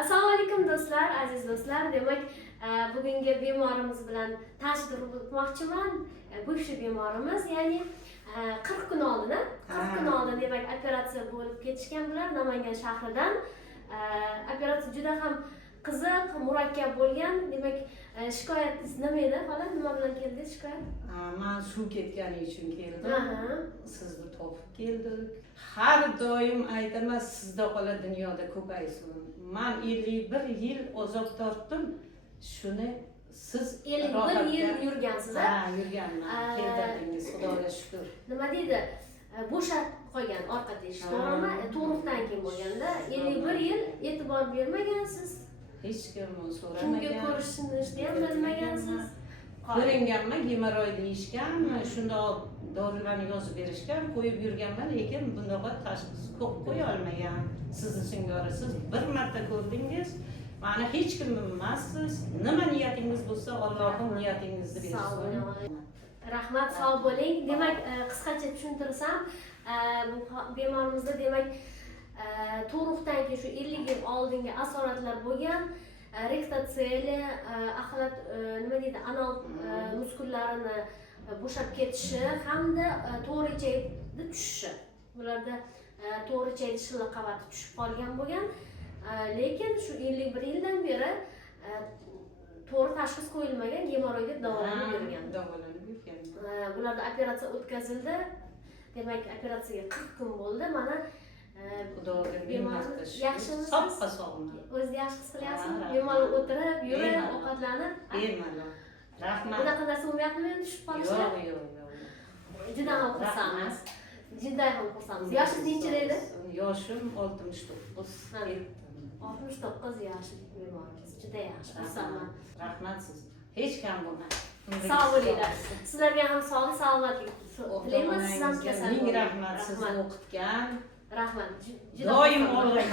Assalomu alaykum do'stlar, aziz do'stlar. Demak, bugungi bemorimiz bilan tanishtirib o'tmoqchiman. Bu kishi bemorimiz, ya'ni 40 kun oldin, 40 kun oldin demak operatsiya bo'lib ketishgan bular Namangan shahridan. Operatsiya juda ham qiziq, murakkab bo'lgan. Demak, shikoyatingiz nima edi? Xola, nima bilan keldingiz shikoyat? Men suv ketgani uchun keldim. Sizni topib keldik. Har doim aytaman, sizda qola dunyoda ko'paysin. Men 51 yil azob tortdim. Shuni siz 51 yil yurgansiz, ha, yurganman. Keldirdingiz, Xudoga shukr. Nima deydi? Bo'shab qolgan orqa tesh, to'g'rimi? Tug'ruqdan keyin bo'lganda 51 yil e'tibor bermagansiz. Hech kim so'ramagan. Kimga ko'rishishni ham bilmagansiz. Ko'ringanman, gemoroy deyishgan, shundoq dorilarni yozib berishgan, qo'yib yurganman, lekin bunaqa tashxis qo'ya olmagan. Sizni singorisiz bir marta ko'rdingiz. Ma'ni hech kim bilmassiz. Nima niyatingiz bo'lsa, Allohim niyatingizni bersin. Rahmat, sog' bo'ling. Demak, qisqacha tushuntirsam, bu bemorimizda demak tug'ruqdan keyin shu 50 yil oldingi asoratlar bo'lgan, rektatsiyali, axlat nima deydi, anal muskullarini bo'shab ketishi hamda to'g'ri ichakda tushishi. Bularda to'g'ri ichakda shilla qavati tushib qolgan bo'lgan. Lekin shu 51 yildan beri to'g'ri tashxis qo'yilmagan, gemoroy deb davolanib yurgan. Bularda operatsiya o'tkazildi. Demak, operatsiyaga 40 kun bo'ldi. Mana Xudoga bemorimiz yaxshimisiz? Soppa sog'man. O'zingiz yaxshi his qilyapsizmi? Bemalol o'tirib, yurib, ovqatlanib. Bemalol. Rahmat. Bunaqa narsa bo'lmayaptimi endi tushib qolishga? Yo'q. Juda ham xursandmiz. Juda ham xursandmiz. Yoshingiz nechida edi? Yoshim 69. 69 yoshli bemorimiz. Juda yaxshi. Xursandman. Rahmat sizga. Hech kam bo'lmang. Sog' bo'linglar. Sizlarga ham sog'lik, salomatlik tilaymiz. Siz ham kasal Ming rahmat sizni o'qitgan. Rahmat. Doim Alloh